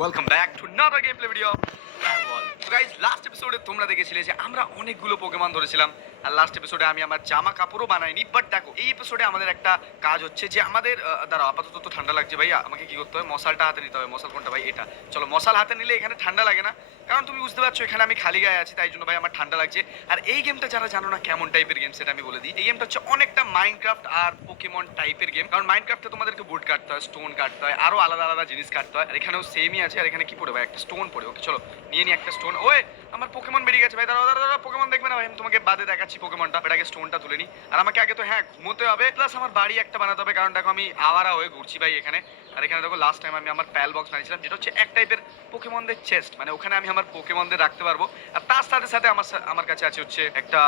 Welcome back to another gameplay video. তো guys last এপিসোডে তোমরা দেখেছিলে যে আমরা অনেকগুলো পোকেমন ধরেছিলাম আর লাস্ট এপিসোডে আমি আমার জামা কাপড়ও বানাইনি বাট দেখো এই এপিসোডে আমাদের একটা কাজ হচ্ছে যে আমাদের দাঁড়াও আপাতত তো ঠান্ডা লাগছে ভাইয়া আমাকে কি করতে হবে মশালটা হাতে নিতে হবে মশাল কোনটা ভাই এটা চলো মশাল হাতে নিলে এখানে ঠান্ডা লাগে না কারণ তুমি বুঝতে পারছো এখানে আমি খালি গায়ে আছি তাই জন্য ভাই আমার ঠান্ডা লাগছে আর এই গেমটা যারা জানো না কেমন টাইপের গেম সেটা আমি বলে দিই এই গেমটা হচ্ছে অনেকটা মাইনক্রাফট আর পোকেমন টাইপের গেম কারণ মাইনক্রাফটে তোমাদেরকে বুট কাটতে হয় স্টোন কাটতে হয় আরো আলাদা আলাদা জিনিস কাটতে হয় আর এখানেও সেমই আছে আর এখানে কি পড়ে ভাই একটা স্টোন পড়ে ওকে চলো নিয়ে নি একটা স্টোন ওই আমার পোকেমন বেরিয়ে গেছে ভাই দাঁড়াও দাঁড়াও দাঁড়াও পোকেমন দেখবে না ভাই আমি তোমাকে বাদে দেখাচ্ছি পোকেমনটা বাট আগে স্টোনটা তুলে নি আর আমাকে আগে তো হ্যাঁ ঘুমোতে হবে প্লাস আমার বাড়ি একটা বানাতে হবে কারণ দেখো আমি আওয়ারা হয়ে ঘুরছি ভাই এখানে আর এখানে দেখো লাস্ট টাইম আমি আমার প্যাল বক্স বানিয়েছিলাম যেটা হচ্ছে এক টাইপের পোকেমনদের চেস্ট মানে ওখানে আমি আমার পোকেমনদের রাখতে পারবো আর তার সাথে সাথে আমার কাছে আছে হচ্ছে একটা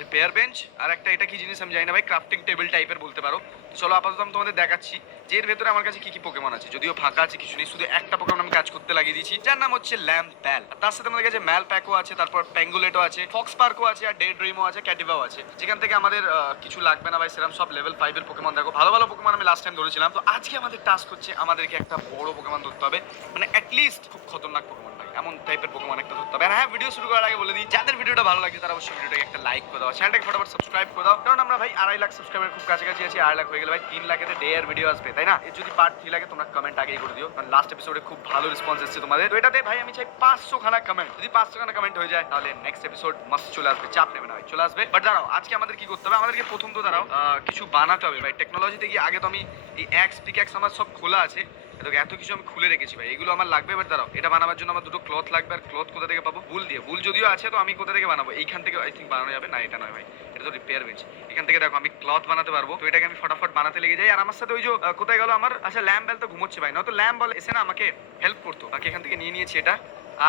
রিপেয়ার বেঞ্চ আর একটা এটা কি জিনিস আমি জানি না ভাই ক্রাফটিং টেবিল টাইপের বলতে পারো তো চলো আপাতত আমি তোমাদের দেখাচ্ছি যে এর ভেতরে আমার কাছে কি কি পোকেমন আছে যদিও ফাঁকা আছে কিছু নেই শুধু একটা পোকেমন আমি কাজ করতে লাগিয়ে দিয়েছি যার নাম হচ্ছে ল্যাম্প প্যাল তার সাথে আমাদের কাছে ম্যাল প্যাকও আছে তারপর প্যাঙ্গুলেটও আছে ফক্স পার্কও আছে আর ডে ড্রিমও আছে ক্যাটিভাও আছে যেখান থেকে আমাদের কিছু লাগবে না ভাই সেরকম সব লেভেল 5 এর পোকেমন দেখো ভালো ভালো পোকেমন আমি লাস্ট টাইম ধরেছিলাম তো আজকে আমাদের টাস্ক হচ্ছে আমাদেরকে একটা বড় পোকেমন ধরতে হবে মানে অ্যাটলিস্ট খুব খতরনাক পোকেমন ভাই এমন টাইপের পোকেমন একটা ধরতে হবে আর হ্যাঁ ভিডিও শুরু করার আগে বলে দিই যাদের ভিডিওটা ভালো লাগে তারা অবশ্যই ভিডিওটাকে একটা লাইক করে দাও চ্যানেলটাকে ফটাফট সাবস্ক্রাইব করে দাও কারণ আমরা ভাই 2.5 লাখ সাবস্ক্রাইবার খুব কাছাকাছি আছি 2.5 লাখ হয়ে গেলে ভাই 3 লাখেতে ডে এর ভিডিও আসবে তাই না এর যদি পার্ট 3 লাগে তোমরা কমেন্ট আগেই করে দিও কারণ লাস্ট এপিসোডে খুব ভালো রেসপন্স এসেছে তোমাদের তো এটাতে ভাই আমি চাই 500 খানা কমেন্ট যদি 500 খানা কমেন্ট হয়ে যায় তাহলে নেক্সট এপিসোড মাস্ট চলে আসবে চাপ নেবে না ভাই চলে আসবে বাট দাঁড়াও আজকে আমাদের কি করতে হবে আমাদেরকে প্রথম তো দাঁড়াও কিছু বানাতে হবে ভাই টেকনোলজিতে গিয়ে আগে তো আমি এই এক্স পিক্যাক্স আমার সব খোলা আছে এত কিছু আমি খুলে রেখেছি ভাই এগুলো আমার লাগবে এবার দাঁড়াও এটা বানাবার জন্য আমার দুটো ক্লথ লাগবে আর ক্লথ কোথা থেকে পাবো বুল দিয়ে বুল যদিও আছে তো আমি কোথা থেকে বানাবো এইখান থেকে আই থিঙ্ক বানানো যাবে না এটা নয় ভাই এটা তো রিপেয়ার বেঞ্চ এখান থেকে দেখো আমি ক্লথ বানাতে পারবো তো এটাকে আমি ফটাফট বানাতে লেগে যাই আর আমার সাথে ওই যে কোথায় গেল আমার আচ্ছা ল্যাম্প বেল তো ঘুমোচ্ছে ভাই নয়তো ল্যাম্প বল এসে না আমাকে হেল্প করতো বাকি এখান থেকে নিয়ে নিয়েছি এটা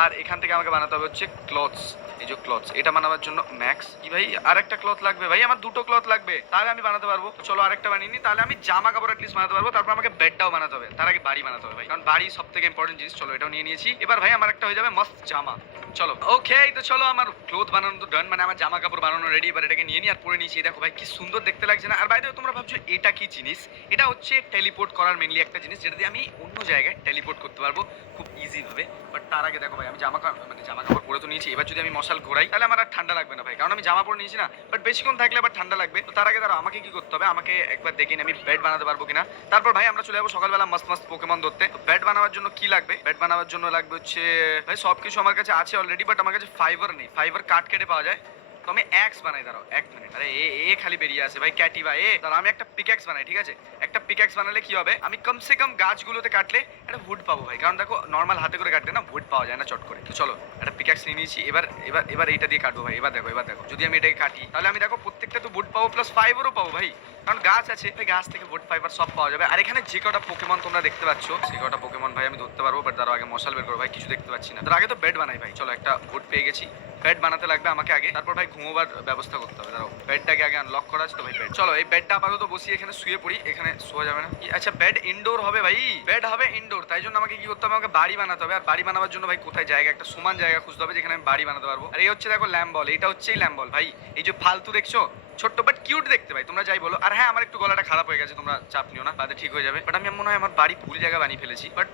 আর এখান থেকে আমাকে বানাতে হবে হচ্ছে ক্লথস এই যে ক্লথস এটা বানাবার জন্য ম্যাক্স কি ভাই আরেকটা ক্লথ লাগবে ভাই আমার দুটো ক্লথ লাগবে তাহলে আমি বানাতে পারবো চলো আরেকটা বানিয়ে নি তাহলে আমি জামা কাপড় অ্যাটলিস্ট বানাতে পারবো তারপর আমাকে বেডটাও বানাতে হবে তার আগে বাড়ি বানাতে হবে ভাই কারণ বাড়ি সব থেকে ইম্পর্টেন্ট জিনিস চলো এটাও নিয়ে নিয়েছি এবার ভাই আমার একটা হয়ে যাবে মস্ত জামা চলো ওকে তো চলো আমার ক্লথ বানানো তো ডান মানে আমার জামা কাপড় বানানো রেডি এবার এটাকে নিয়ে নি আর পরে নিয়েছি দেখো ভাই কি সুন্দর দেখতে লাগছে না আর বাইরে তোমরা ভাবছো এটা কি জিনিস এটা হচ্ছে টেলিপোর্ট করার মেনলি একটা জিনিস যেটা দিয়ে আমি অন্য জায়গায় টেলিপোর্ট করতে পারবো খুব ইজি ভাবে বাট তার আগে দেখো ভাই আমি জামা কাপড় পরে তো নিয়েছি এবার যদি আমি মশাল ঘোরাই তাহলে আমার আর ঠান্ডা লাগবে না ভাই কারণ আমি জামা পরে নিয়েছি না বাট বেশিক্ষণ থাকলে আবার ঠান্ডা লাগবে তো তার আগে ধরো আমাকে কি করতে হবে আমাকে একবার দেখে আমি বেড বানাতে পারবো কিনা তারপর ভাই আমরা চলে যাবো সকালবেলা মস্ত মস্ত পোকেমন ধরতে বেড বানাবার জন্য কি লাগবে বেড বানাবার জন্য লাগবে হচ্ছে ভাই সবকিছু আমার কাছে আছে অলরেডি বাট আমার কাছে ফাইবার নেই ফাইবার কাট কেটে পাওয়া যায় তো আমি এক্স বানাই দাঁড়াও 1 মিনিট আরে এ খালি বেরিয়ে আছে ভাই ক্যাটিভা দাঁড়াও আমি একটা পিক্যাক্স বানাই ঠিক আছে একটা পিক্যাক্স বানালে কি হবে আমি কমসে কম গাছগুলোতে কাটলে একটা উড পাবো ভাই কারণ দেখো নর্মাল হাতে করে কাটলে না উড পাওয়া যায় না চট করে তো চলো একটা পিক্যাক্স নিয়ে নিয়েছি এবার এইটা দিয়ে কাটবো ভাই এবার দেখো যদি আমি এটাকে কাটি তাহলে আমি দেখো প্রত্যেকটা তো উড পাবো প্লাস ফাইবারও পাবো ভাই কারণ গাছ আছে ভাই গাছ থেকে উড ফাইবার সব পাওয়া যাবে আর এখানে যে কটা পোকেমন তোমরা দেখতে পাচ্ছ সেই কটা পোকেমন ভাই আমি ধরতে পারবো বাট তার আগে মশাল বের করবো ভাই কিছু দেখতে পাচ্ছি না তার আগে তো বেড বানাই ভাই চলো একটা উড পেয়ে গেছি বেড বানাতে লাগবে আমাকে আগে তারপর ভাই ঘুমোবার ব্যবস্থা করতে হবে দাঁড়াও বেডটাকে আগে আনলক করা আছে তো ভাই বেড চলো এই বেডটা আপাতত বসিয়ে এখানে শুয়ে পড়ি এখানে শোয়া যাবে না আচ্ছা বেড ইনডোর হবে ভাই বেড হবে ইনডোর তাই জন্য আমাকে কি করতে হবে আমাকে বাড়ি বানাতে হবে আর বাড়ি বানাবার জন্য ভাই কোথায় জায়গা একটা সমান জায়গা খুঁজতে হবে যেখানে আমি বাড়ি বানাতে পারবো আর এই হচ্ছে দেখো ল্যাম্প বল এটা হচ্ছেই ল্যাম্প বল ভাই এই যে ফালতু দেখছো ছোট্ট বাট কিউট দেখতে ভাই তোমরা যাই বলো আর হ্যাঁ আমার একটু গলাটা খারাপ হয়ে গেছে তোমরা চাপ নিও না বাদে ঠিক হয়ে যাবে বাট আমি মনে হয় আমার বাড়ি ভুল জায়গা বানিয়ে ফেলেছি বাট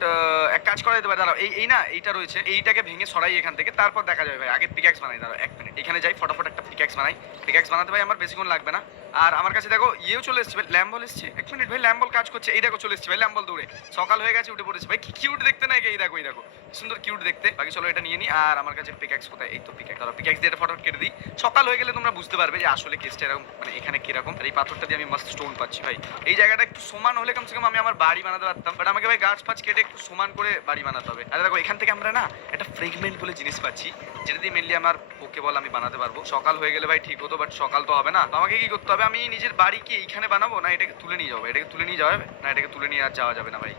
এক কাজ করা যেতে পারে দাঁড়াও এই না এইটা রয়েছে এইটাকে ভেঙে সরাই এখান থেকে তারপর দেখা যাবে ভাই আগে পিক্যাক্স বানাই দাঁড়াও 1 মিনিট এখানে যাই ফটাফট একটা পিক্যাক্স বানাই পিক্যাক্স বানাতে ভাই আমার বেশিক্ষণ লাগবে না আর আমার কাছে দেখো ইয়েও চলে এসছে ভাই ল্যাম্বল এসছে 1 মিনিট ভাই ল্যাম্বল কাজ করছে এই দেখো চলে এসছে ভাই ল্যাম্বল দৌড়ে সকাল হয়ে গেছে উঠে পড়েছে ভাই কি কিউট দেখতে না এই দেখো সুন্দর কিউট দেখতে বাকি চলো এটা নিয়ে নি আর আমার কাছে পিক্যাক্স কোথায় এই তো পিক্যাক্স ধরো পিক্যাক্স দিয়ে এটা ফটোফট কেটে দিই সকাল হয়ে গেলে তোমরা বুঝতে পারবে যে আসলে কেসটা এরকম মানে এখানে কিরকম আর এই পাথরটা দিয়ে আমি মাস্ট স্টোন পাচ্ছি ভাই এই জায়গাটা একটু সমান হলে কমসে কম আমি আমার বাড়ি বানাতে পারতাম বাট আমাকে ভাই গাছ ফাছ কেটে একটু সমান করে বাড়ি বানাতে হবে আর দেখো এখান থেকে আমরা না একটা ফ্রেগমেন্ট বলে জিনিস পাচ্ছি যেটা দিয়ে মেনলি আমার পোকেবল আমি বানাতে পারবো সকাল হয়ে গেলে ভাই ঠিক হতো বাট সকাল তো হবে না তো আমাকে কি করতে হবে আমি নিজের বাড়ি কি এইখানে বানাবো না এটাকে তুলে নিয়ে যাবো এটাকে তুলে নিয়ে যাওয়া যাবে না এটাকে তুলে নিয়ে আর যাওয়া যাবে না ভাই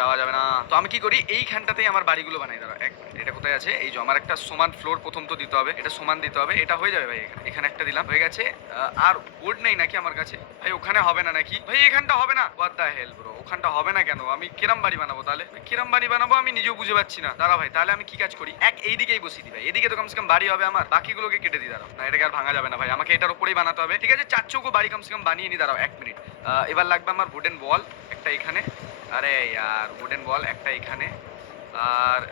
যাওয়া যাবে না তো আমি কি করি এইখানটাতেই আমার বাড়িগুলো বানাই দাঁড়া 1 মিনিট এটা কোথায় আছে এই যে আমার একটা সমান ফ্লোর প্রথম তো দিতে হবে এটা সমান দিতে হবে এটা হয়ে যাবে ভাই এখানে একটা দিলাম হয়ে গেছে আর উড নেই নাকি আমার কাছে ভাই ওখানে হবে না নাকি ভাই এখানটা হবে না হোয়াট দ্য হেল ব্রো ওখানটা হবে না কেন আমি কিরম বাড়ি বানাবো তাহলে কিরম বাড়ি বানাবো আমি নিজেও বুঝে পাচ্ছি না দাঁড়া ভাই তাহলে আমি কি কাজ করি এইদিকেই বসিয়ে দিই ভাই এদিকে তো কমসে কম বাড়ি হবে আমার বাকিগুলোকে কেটে দিই দাঁড়াও না এটাকে আর ভাঙা যাবে না ভাই আমাকে এটার উপরেই বানাতে হবে ঠিক আছে 4 চৌকো বাড়ি কমসে কম বানিয়ে নি দাঁড়াও 1 মিনিট এবার লাগবে আমার উডেন বল একটা এখানে আরে यार উডেন বল একটা এখানে আর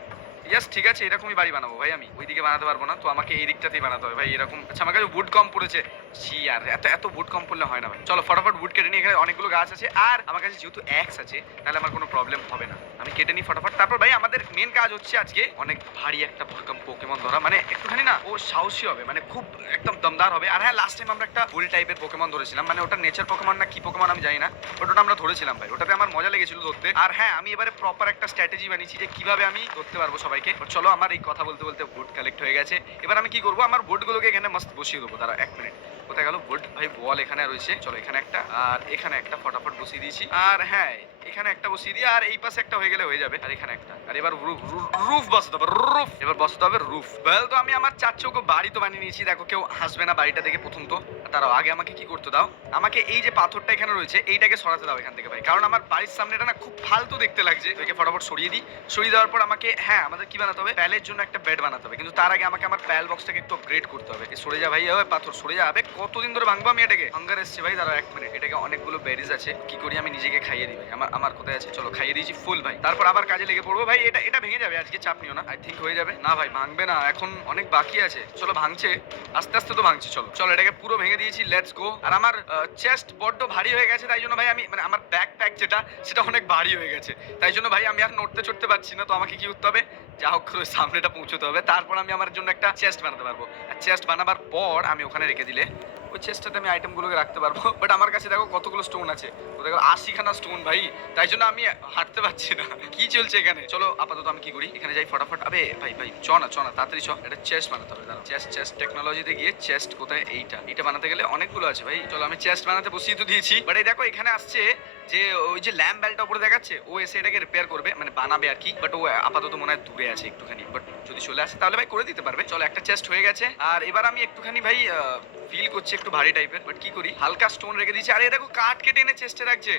ইয়েস ঠিক আছে, এরকমই বাড়ি বানাবো ভাই। আমি ওইদিকে বানাতে পারবো না, তো আমাকে এই দিকটাতেই বানাতে হবে ভাই এরকম। আচ্ছা আমার কাছে উড কম পড়েছে, ছি আর এত এত উড কম পড়লে হয় না ভাই। চলো ফটাফট উড কেটে নিই, এখানে অনেকগুলো গাছ আছে আর আমার কাছে যেহেতু অ্যাক্স আছে তাহলে আমার কোনো প্রবলেম হবে না। আমি কেটে নিই ফটাফট। তারপর ভাই আমাদের মেন কাজ হচ্ছে আজকে অনেক ভারী একটা ভরকম পোকেমন ধরা, মানে একটুখানি না ও সাহসী হবে, মানে খুব একদম দমদার হবে। আর হ্যাঁ লাস্ট টাইম আমরা একটা বুল টাইপের পোকেমন ধরেছিলাম, মানে ওটা নেচার পোকেমন না কি পোকেমন আমি জানি না, বাট ওটা আমরা ধরেছিলাম ভাই, ওটাতে আমার মজা লেগেছিল ধরতে। আর হ্যাঁ আমি এবারে প্রপার একটা স্ট্র্যাটেজি বানিয়েছি যে কিভাবে আমি ধরতে পারবো সবাইকে। চলো আমার এই কথা বলতে বলতে ভোট কালেক্ট হয়ে গেছে, এবার আমি কি করবো আমার ভোটগুলোকে এখানে মস্ত বসিয়ে দেবো। তারা 1 মিনিট, কোথায় গেল ভোট ভাই? বল এখানে রয়েছে, চলো এখানে একটা আর এখানে একটা ফটাফট বসিয়ে দিয়েছি। আর হ্যাঁ এখানে একটা বসিয়ে দিই আর এই পাশে একটা হয়ে গেলে হয়ে যাবে। আর এখানে একটা, আর এবার রুফ বসাতে হবে, রুফ এবার বসাতে হবে রুফ। ওয়েল তো আমি আমার 4 চৌকো বাড়ি তো বানিয়ে নিয়েছি, দেখো কেউ হাসবে না বাড়িটা দেখে প্রথম তো। তারাও আগে আমাকে কি করতে দাও, আমাকে এই যে পাথরটা এখানে রয়েছে এইটাকে সরাতে দাও এখান থেকে ভাই, কারণ আমার বাড়ির সামনেটা না খুব ফালতু দেখতে লাগছে। একে ফটাফট সরিয়ে দিই। সরিয়ে দেওয়ার পর আমাকে হ্যাঁ আমাদের কি বানাতে হবে, প্যালের জন্য একটা বেড বানাতে হবে, কিন্তু তার আগে আমাকে আমার প্যাল বক্সটাকে একটু আপগ্রেড করতে হবে। সরে যা ভাই, ওই পাথর সরে যা। আবে কতদিন ধরে ভাঙবো আমি এটাকে, হাঙ্গার এসছে ভাই। দাঁড়াও 1 মিনিট, এটাকে অনেকগুলো বেরিজ আছে, কি করি আমি নিজেকে খাইয়ে দিই ভাই। আমার কোথায় আছে, চলো খাইয়ে দিয়েছি ফুল ভাই। তারপর আবার কাজে লেগে পড়বো ভাই। এটা ভেঙে যাবে আজকে, চাপ নিও না, আই থিঙ্ক হয়ে যাবে। না ভাই ভাঙবে না, এখন অনেক বাকি আছে। চলো ভাঙছে, আস্তে আস্তে তো ভাঙছে। চলো চলো এটাকে পুরো ভেঙে দিয়েছি, লেটস গো। আর আমার চেস্ট বড্ড ভারী হয়ে গেছে, তাই জন্য ভাই আমি মানে আমার ব্যাকপ্যাক যেটা সেটা অনেক ভারী হয়ে গেছে, তাই জন্য ভাই আমি আর নড়তে চড়তে পারছি না। তো আমাকে কি করতে হবে, যা হোক করে সামনেটা পৌঁছতে হবে, তারপর আমি আমার জন্য একটা চেস্ট বানাতে পারবো। আর চেস্ট বানাবার পর আমি ওখানে রেখে দিলে ওই চেস্টটাতে আমি আইটেমগুলোকে রাখতে পারবো। বাট আমার কাছে দেখো কতগুলো স্টোন আছে, ও দেখো 80খানা স্টোন ভাই, তাই জন্য আমি হাঁটতে পারছি না। কি চলছে এখানে? চলো আপাতত আমি কি করি, এখানে যাই ফটাফট। আবে ভাই ভাই চ না তাড়াতাড়ি চ, এটা চেস্ট বানাতে হবে। দাঁড়াও চেস্ট টেকনোলজিতে গিয়ে চেস্ট কোথায়, এইটা বানাতে গেলে অনেকগুলো আছে ভাই। চলো আমি চেস্ট বানাতে বসিয়ে তো দিয়েছি, বাট এই দেখো এখানে আসছে যে ওই যে ল্যাম্প বেলটা উপরে দেখাচ্ছে, ও এসে এটাকে রিপেয়ার করবে, মানে বানাবে আর কি। বাট ও আপাতত মনে হয় দূরে আছে একটুখানি, বাট যদি চলে আসে তাহলে ভাই করে দিতে পারবে। চলো একটা চেস্ট হয়ে গেছে। আর এবার আমি একটুখানি ভাই ফিল করছি একটু ভারী টাইপের, বাট কি করি, হালকা স্টোন রেখে দিয়েছি। আর এই দেখো কাঠ কেটে এনে চেস্টে রাখছে,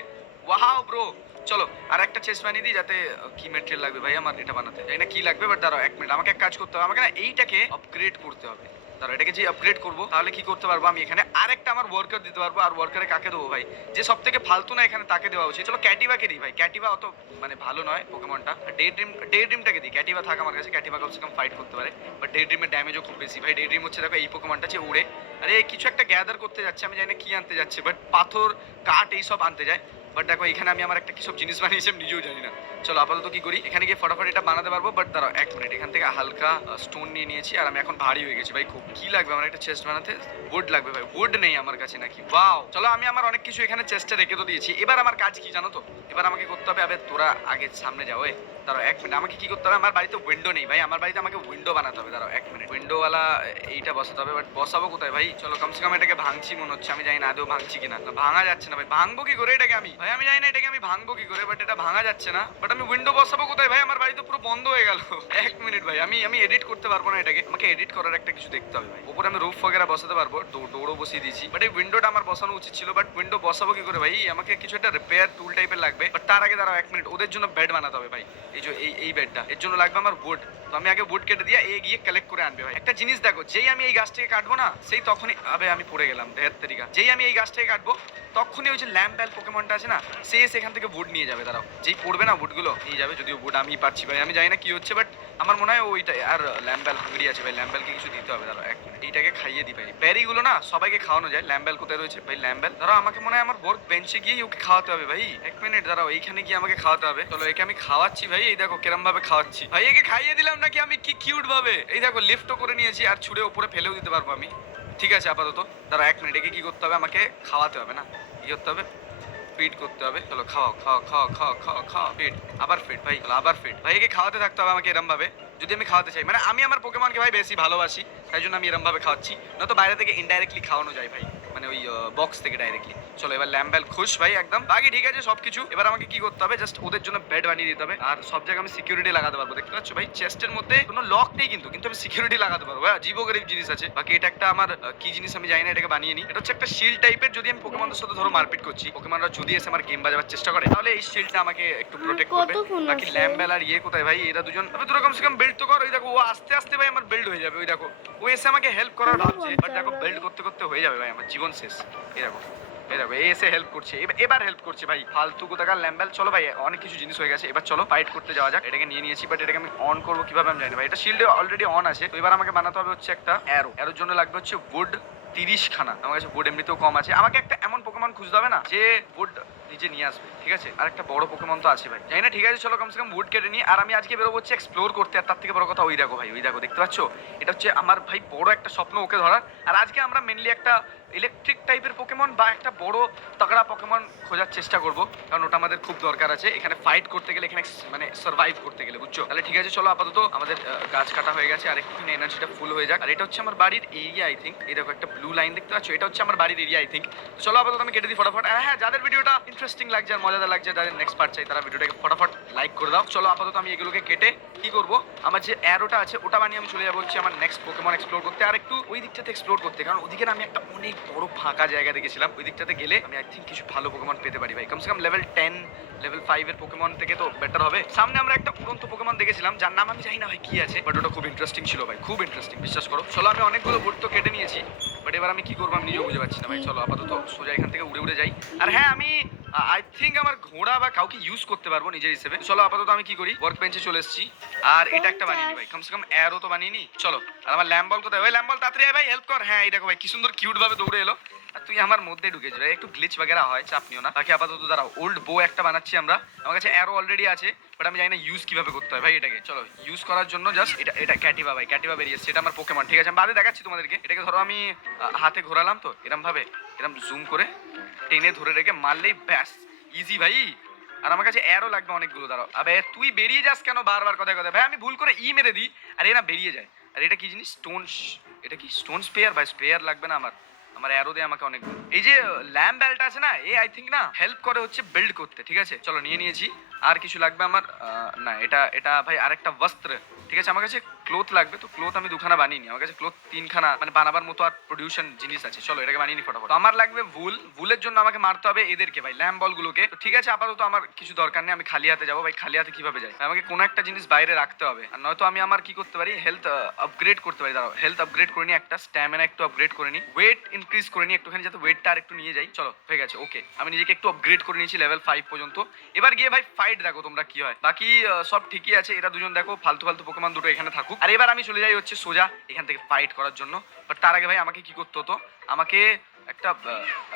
ওয়াও ব্রো। চলো আর একটা চেস্ট বানিয়ে দিই, যাতে কি মেটেরিয়াল লাগবে ভাই আমার এটা বানাতে জানি না কি লাগবে, বাট দাঁড়াও 1 মিনিট, আমাকে এক কাজ করতে হবে, আমাকে না এইটাকে আপগ্রেড করতে হবে। তাহলে এটাকে যে আপগ্রেড করবো তাহলে কি করতে পারবো, আমি এখানে আরেকটা আমার ওয়ার্কার দিতে পারবো। আর ওয়ার্কারে কাকে দেবো ভাই, যে সব থেকে ফালতু না এখানে তাকে দেওয়া উচিত। চলো ক্যাটিভাকে দিই ভাই, ক্যাটিভা অত মানে ভালো নয় পোকেমনটা। ডে ড্রিমটাকে দিই, ক্যাটিভা থাক আমার কাছে, ক্যাটিভা কমসে কম ফাইট করতে পারে, বাট ডে ড্রিমের ড্যামেজও খুব বেশি ভাই। ডে ড্রিম হচ্ছে দেখো এই পোকেমনটা যে উড়ে, আরে কিছু একটা গ্যাদার করতে যাচ্ছে, আমি জানি না কি আনতে যাচ্ছে, বাট পাথর কাঠ এইসব আনতে যায়। বাট দেখো এখানে আমি আমার একটা কিসব জিনিস বানিয়েছি আমি নিজেও জানি না। চলো আপাতত কি করি, এখানে গিয়ে ফটাফট এটা বানাতে পারবো। বাট দাঁড়াও 1 মিনিট, এখান থেকে হালকা স্টোন নিয়ে নিয়েছি আর আমি এখন ভারী হয়ে গেছি ভাই খুব। কি লাগবে আমার একটা চেস্ট বানাতে, উড লাগবে ভাই। উড নেই আমার কাছে নাকি, ওয়াও। চলো আমি আমার অনেক কিছু এখানে চেস্টে রেখে তো দিয়েছি, এবার আমার কাজ কি জানো তো, এবার আমাকে করতে হবে, আবে তোরা আগে সামনে যাও। দাঁড়াও 1 মিনিট, আমাকে কি করতে হবে, আমার বাড়িতে উইন্ডো নেই ভাই, আমার বাড়িতে আমাকে উইন্ডো বানাতে হবে। দাঁড়াও 1 মিনিট, উইন্ডোওয়ালা এইটা বসাতে হবে, বাট বসাবো কোথায় ভাই? চলো কমসে কম এটাকে ভাঙছি মনে হচ্ছে, আমি জানি না আদৌ ভাঙছি কিনা। ভাঙা যাচ্ছে না ভাই, ভাঙবো কি করে এটাকে আমি ভাই, আমি জানি না এটাকে আমি ভাঙবো কি করে, বাট এটা ভাঙা যাচ্ছে না। বাট আমি উইন্ডো বসাবো কোথায় ভাই, আমার বাড়ি তো পুরো বন্ধ হয়ে গেল। 1 মিনিট ভাই, আমি এডিট করতে পারবো না এটাকে, আমাকে এডিট করার একটা কিছু দেখতে হবে ভাই। উপরে আমি রুফ বগেরা বসাতে পারবো, ডোরও বসিয়ে দিয়েছি, বাট এই উইন্ডোটা আমার বসানো উচিত ছিল। বাট উইন্ডো বসাবো কি করে ভাই, আমাকে কিছু একটা রিপেয়ার টুল টাইপের লাগবে। বাট তার আগে দাঁড়াও 1 মিনিট, ওদের জন্য বেড বানাতে হবে ভাই। এই যে এই বেডটা, এর জন্য লাগবে আমার উড। তো আমি আগে উড কেটে দিয়ে গিয়ে কালেক্ট করে আনবে ভাই। একটা জিনিস দেখো, যেই আমি এই গাছটাকে কাটবো না, সেই তখনই আবে আমি পড়ে গেলাম ঢের তারিকা। যেই আমি এই গাছটাকে কাটবো তখনই ওই যে ল্যাম্প বেল পোকেমনটা আছে না, সে সেখান থেকে বুট নিয়ে যাবে। দাঁড়াও যেই পড়বে না বুটগুলো নিয়ে যাবে, যদিও বুট আমি পাচ্ছি ভাই, আমি জানি না কি হচ্ছে, বাট আমার মনে হয় ওইটাই। আর ল্যাম্প বেল হাঙ্গরি আছে ভাই, ল্যাম্প বেলকে কিছু দিতে হবে। দাঁড়াও 1 মিনিট, এইটাকে খাইয়ে দিই ভাই। বেরিগুলো না সবাইকে খাওয়ানো যায়, ল্যাম্প বেল কোথায় রয়েছে ভাই, ল্যাম্প বেল ধরো আমাকে মনে হয় আমার ওয়ার্ক বেঞ্চে গিয়ে ওকে খাওয়াতে হবে ভাই। 1 মিনিট দাঁড়াও, এইখানে গিয়ে আমাকে খাওয়াতে হবে। চলো একে আমি খাওয়াচ্ছি ভাই, এই দেখো কেরম ভাবে খাওয়াচ্ছি ভাই, একে খাইয়ে দিলাম নাকি আমি, কি কিউট ভাবে। এই দেখো লিফটও করে নিয়েছি আর ছুঁড়ে উপরে ফেলেও দিতে পারবো আমি। ঠিক আছে আপাতত দাঁড়াও 1 মিনিট, একে কি করতে হবে, আমাকে খাওয়াতে হবে না, কি করতে হবে, ফিড করতে হবে। চলো খাও খাও খাও খাও খাও খাও, ফিড, আবার ফিড ভাই, চলো আবার ফিড ভাই। একে খাওয়াতে থাকতে হবে আমাকে এরম ভাবে, যদি আমি খাওয়াতে চাই। মানে আমি আমার পোকেমনকে ভাই বেশি ভালোবাসি, তাই জন্য আমি এরম ভাবে খাওয়াচ্ছি, নয়তো বাইরে থেকে ইনডাইরেক্টলি খাওয়ানো যায় ভাই, মানে ওই বক্স থেকে ডাইরেক্টলি। চলো এবার ল্যাম্বেল খুশ ভাই একদম, বাকি ঠিক আছে সবকিছু। এবার আমাকে কি করতে হবে, জাস্ট ওদের জন্য বেড বানিয়ে দিতে হবে। আর সব জায়গায় আমি সিকিউরিটি লাগাতে পারবো, দেখতে পাচ্ছ ভাই চেস্টের মধ্যে কোনো লক নেই, কিন্তু আমি সিকিউরিটি লাগাতে পারবো। হ্যাঁ জীব গরিব জিনিস আছে। বাকি এটা একটা আমার কি জিনিস আমি জানি না, এটাকে বানিয়ে নিই। এটা হচ্ছে একটা শিল্ড টাইপের, যদি আমি পোকেমনদের সাথে ধরো মারপিট করছি, পোকেমনরা যদি এসে আমার গেম বাজাবার চেষ্টা করে, তাহলে এই শিল্ডটা আমাকে একটু প্রোটেক্ট করবে। বাকি ল্যাম্বেল আর কোথায় ভাই, এরা দুজন, তবে তোরা কমসে কম বিল্ড তো কর। ওই দেখো ও আস্তে আস্তে ভাই আমার বিল্ড হয়ে যাবে, ওই দেখো ও এসে আমাকে হেল্প করার ভাবছে, বাট দেখো বিল্ড করতে করতে হয়ে যাবে ভাই আমার জীবন শেষ। এই দেখো এই দেখো এ এসে হেল্প করছে, এবার হেল্প করছে ভাই, ফালতু কোথাকার ল্যাম্বেল। চলো ভাই অনেক কিছু জিনিস হয়ে গেছে, এবার চলো ফাইট করতে যাওয়া যাক। এটাকে নিয়ে নিয়েছি, বাট এটাকে আমি অন করবো কিভাবে আমি জানি না ভাই। এটা শিল্ডে অলরেডি অন আছে, তো এবার আমাকে বানাতে হবে হচ্ছে একটা অ্যারো। অ্যারোর জন্য লাগবে হচ্ছে উড 30 খানা। আমার কাছে উড এমনিতেও কম আছে। আমাকে একটা এমন পোকেমন খুঁজতে হবে না যে উড নিজে নিয়ে আসবে, ঠিক আছে? আর একটা বড় পোকেমন তো আছে ভাই, জানি না, ঠিক আছে চলো কমসে কম উড কেটে নিই। আর আমি আজকে বেরোবো হচ্ছে এক্সপ্লোর করতে। আর তার থেকে বড় কথা, ওই দেখো ভাই, ওই দেখো, দেখতে পাচ্ছ? এটা হচ্ছে আমার ভাই বড় একটা স্বপ্ন ওকে ধরার। আর আজকে আমরা মেনলি একটা ইলেকট্রিক টাইপের পোকেমন বা একটা বড় তাগড়া পোকেমন খোঁজার চেষ্টা করব, কারণ ওটা আমাদের খুব দরকার আছে এখানে ফাইট করতে গেলে, এখানে মানে সার্ভাইভ করতে গেলে, বুঝছো? তাহলে ঠিক আছে চলো, আপাতত আমাদের গাছ কাটা হয়ে গেছে, আর একটুখানি এনার্জিটা ফুল হয়ে যাক। আর এটা হচ্ছে আমার বাড়ির এরিয়া আই থিঙ্ক। এই দেখো একটা ব্লু লাইন দেখতে পাচ্ছ, এটা হচ্ছে আমার বাড়ির এরিয়া আই থিঙ্ক। তো চলো আপাতত আমি কেটে দিই ফটাফট। আর হ্যাঁ, যাদের ভিডিওটা ইন্টারেস্টিং লাগছে আর মজাদার লাগছে, যাদের নেক্সট পার্ট চাই, তারা ভিডিওটাকে ফটাফট লাইক করে দাও। চলো আপাতত আমি এগুলোকে কেটে কি করব, আমার যে অ্যারোটা আছে ওটা বানিয়ে আমি চলে যাবো হচ্ছে আমার নেক্সট পোকেমন এক্সপ্লোর করতে, আর একটু ওই দিকটাতে এক্সপ্লোর করতে, কারণ ওদিকে না আমি একটা অনেক বড় ফাঁকা জায়গা দেখেছিলাম। ওই দিকটাতে গেলে আমি আই থিঙ্ক কিছু ভালো পোকেমন পেতে পারি ভাই, কমসে কম লেভেল 10 লেভেল 5 এর পোকেমন থেকে তো বেটার হবে। সামনে আমরা একটা উড়ন্ত পোকেমন দেখেছিলাম, যার নাম আমি জানি না ভাই কি আছে, বাট ওটা খুব ইন্টারেস্টিং ছিল ভাই, খুব ইন্টারেস্টিং, বিশ্বাস করো। চলো আমি অনেকগুলো বোর্ড তো কেটে নিয়েছি, বাট এবার আমি কি করবো আমি নিজেও বুঝে পাচ্ছি না ভাই। চলো আপাতত সোজা এখান থেকে উড়ে উড়ে যাই। আর হ্যাঁ, আমি আই থিঙ্ক আমার ঘোড়া বা কাউকে ইউজ করতে পারবো নিজের হিসেবে। চলো আপাতত আমি কি করি, ওয়ার্ক বেঞ্চে চলে এসেছি, আর এটা একটা বানিয়ে নি ভাই, কমসে কম অ্যারো তো বানিয়ে নি। চলো, আর আমার ল্যাম্বল কোথায়? ওই ল্যাম্বল তাড়াতাড়ি আয় ভাই, হেল্প কর। হ্যাঁ এই দেখো ভাই, কি সুন্দর কিউট ভাবে দৌড়ে এলো, আর তুই আমার মধ্যে ঢুকেছিস ভাই। একটু গ্লিচ বাগেরা হয়, চাপ নিও না। বাকি আপাতত দাঁড়াও, ওল্ড বো একটা বানাচ্ছি আমরা। আমার কাছে অ্যারো অলরেডি আছে, বাট আমি জানি না ইউজ কিভাবে করতে হয় ভাই এটাকে। চলো ইউজ করার জন্য জাস্ট এটা এটা ক্যাটিভা ভাই, ক্যাটিভা বেরিয়েছে, সেটা আমার পোকেমন, ঠিক আছে? আমি বাদে দেখাচ্ছি তোমাদেরকে। এটাকে ধরো আমি হাতে ঘোরালাম, তো এরম ভাবে এরম জুম করে টেনে ধরে রেখে মারলেই ব্যাস, ইজি ভাই। আর আমার কাছে অ্যারো লাগবে অনেকগুলো। দাঁড়াও, আবে তুই বেরিয়ে যাস কেন বারবার কথায় কথায়? ভাই আমি ভুল করে মেরে দিই, আর এ না বেরিয়ে যায়। আর এটা কি জিনিস? স্টোন, এটা কি স্টোন স্পেয়ার? ভাই স্পেয়ার লাগবে না আমার, আমার অ্যারো দিয়ে আমাকে অনেক। এই যে ল্যাম্প বেলটা আছে না, এ আই থিঙ্ক না হেল্প করে হচ্ছে বিল্ড করতে, ঠিক আছে? চলো নিয়ে নিয়েছি। আর কিছু লাগবে আমার? না, এটা এটা ভাই আরেকটা বস্ত্র, ঠিক আছে? আমার কাছে ক্লোথ লাগবে, তো ক্লোথ আমি দুখানা বানিয়ে নি। আমার কাছে ক্লোথ 3খানা মানে বানাবার মতো আর প্রোডিউশন জিনিস আছে। চলো এটাকে বানিয়ে নি ফটাফট। আমার লাগবে ভুল, ভুলের জন্য আমাকে মারতে হবে এদেরকে ভাই, ল্যাম্প বলগুলোকে। তো ঠিক আছে, আপাতত আমার কিছু দরকার নেই, আমি খালি হাতে যাবো ভাই। খালি হাতে কিভাবে যাই? আমাকে কোনো একটা জিনিস বাইরে রাখতে হবে, আর নয়তো আমি আমার কি করতে পারি, হেলথ আপগ্রেড করতে পারি। দাঁড়াও, হেলথ আপগ্রেড করে নি, একটা স্ট্যামিনা একটু আপগ্রেড করে নি, ওয়েট ইনক্রিজ করে নি একটুখানি, যাতে ওয়েটটা আর একটু নিয়ে যাই। চলো হয়ে গেছে, ওকে। আমি নিজেকে একটু আপগ্রেড করে নিয়েছি লেভেল 5 পর্যন্ত। এবার গিয়ে ভাই ফাইট দেখো তোমরা কি হয়। বাকি সব ঠিকই আছে, এরা দুজন দেখো ফালতু ফালতু পোকেমন দুটো এখানে থাকুক। আর এবার আমি চলে যাই হচ্ছে সোজা এখান থেকে ফাইট করার জন্য। বাট তার আগে ভাই আমাকে কি করতে হতো, আমাকে একটা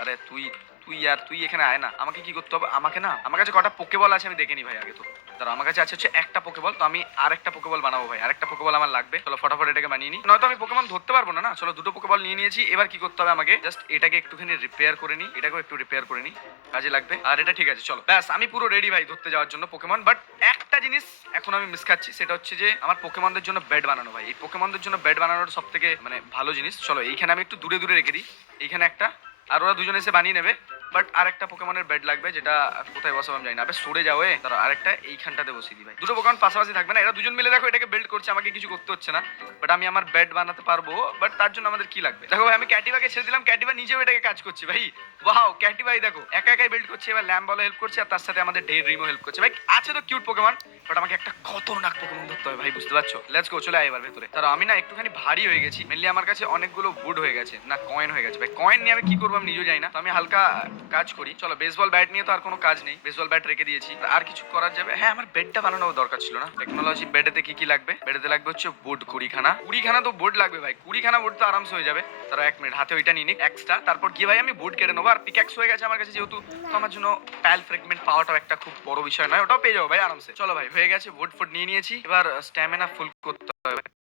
আরে তুই তুই আর তুই এখানে আয় না। আমাকে কি করতে হবে, আমাকে না, আমার কাছে কটা পোকেবল আছে আমি দেখে নি ভাই আগে। তো দাঁড়া, আমার কাছে আছে হচ্ছে একটা পোকেবল, তো আমি আরেকটা পোকেবল বানাবো ভাই, আরেকটা পোকেবল আমার লাগবে। চলো ফটাফট এটাকে বানিয়ে নিই, নয়তো আমি পোকেমন ধরতে পারবো না। না চলো, দুটো পোকেবল নিয়ে নিয়েছি। এবার কি করতে হবে আমাকে, জাস্ট এটাকে একটুখানি রিপেয়ার করে নিই, এটাকেও একটু রিপেয়ার করে নিই, কাজে লাগবে। আর এটা ঠিক আছে, চলো ব্যাস আমি পুরো রেডি ভাই ধরতে যাওয়ার জন্য পোকেমন। বাট একটা জিনিস এখন আমি মিস খাচ্ছি, সেটা হচ্ছে যে আমার পোকেমনদের জন্য বেড বানানো ভাই। এই পোকেমনদের জন্য বেড বানানোর সব থেকে মানে ভালো জিনিস। চলো এইখানে আমি একটু দূরে দূরে রেখে দিই, এইখানে একটা, আর ওরা দুজনে এসে বানিয়ে নেবে। বাট আরেকটা পোকেমনের বেড লাগবে, যেটা কোথায় বসাবো আমি জানি না। সরে যাও, ধরো আরেকটা এইখানটাতে বসিয়ে দিই ভাই। দুটো পোকেমন পাশাপাশি থাকবে না, এরা দুজন মিলে দেখো এটাকে বিল্ড করছে, আমাকে কিছু করতে হচ্ছে না। বাট আমি আমার বেড বানাতে পারবো, বাট তার জন্য আমাদের কি লাগবে দেখো ভাই। আমি ক্যাটিভাকে ছেড়ে দিলাম, ক্যাটিভা নিজেও এটাকে কাজ করছে ভাই। ওয়াও, ক্যাটিভাই দেখো একা একাই বিল্ড করছে। এবার ল্যাম্প বলে হেল্প করছে, আর তার সাথে আমাদের ডে ড্রিমও হেল্প করছে ভাই। আছে তো কিউট পোকেমন, বাট আমাকে একটা খতরনাক পোকেমন ধরতে হবে ভাই, বুঝতে পারছো? লেটস গো, চলে আয় এবার ভেতরে। তার আমি না একটুখানি ভারী হয়ে গেছি, মেনলি আমার কাছে অনেকগুলো উড হয়ে গেছে, না কয়েন হয়ে গেছে ভাই। কয়েন নিয়ে আমি কি করবো আমি নিজেও জানি না, তো আমি হালকা কাজ করি। চলো বেসবল ব্যাট নিয়ে তো আর কোনো কাজ নেই, বেসবল ব্যাট রেখে দিয়েছি, আর কিছু করার যাবে। হ্যাঁ, আমার বেডটা বানানো দরকার ছিল না। টেকনোলজি বেডেতে কি কি লাগবে, বেডেতে লাগবে হচ্ছে বোর্ড 20খানা। 20খানা তো বোর্ড লাগবে ভাই, 20খানা বোর্ড তো আরামসে হয়ে যাবে। তারা 1 মিনিট হাতে ওইটা নিয়ে নিক এক্সট্রা, তারপর গিয়ে ভাই আমি বোর্ড কেটে নেবো। আর পিক্যাক্স হয়ে গেছে আমার কাছে যেহেতু, তো আমার জন্য প্যাল ফ্রেগমেন্ট পাওয়াটাও একটা খুব বড় বিষয় নয়, ওটাও পেয়ে যাবো ভাই আরামসে। চলো ভাই হয়ে গেছে, বোর্ড ফুড নিয়ে নিয়েছি, এবার স্ট্যামিনা ফুল করতে হবে।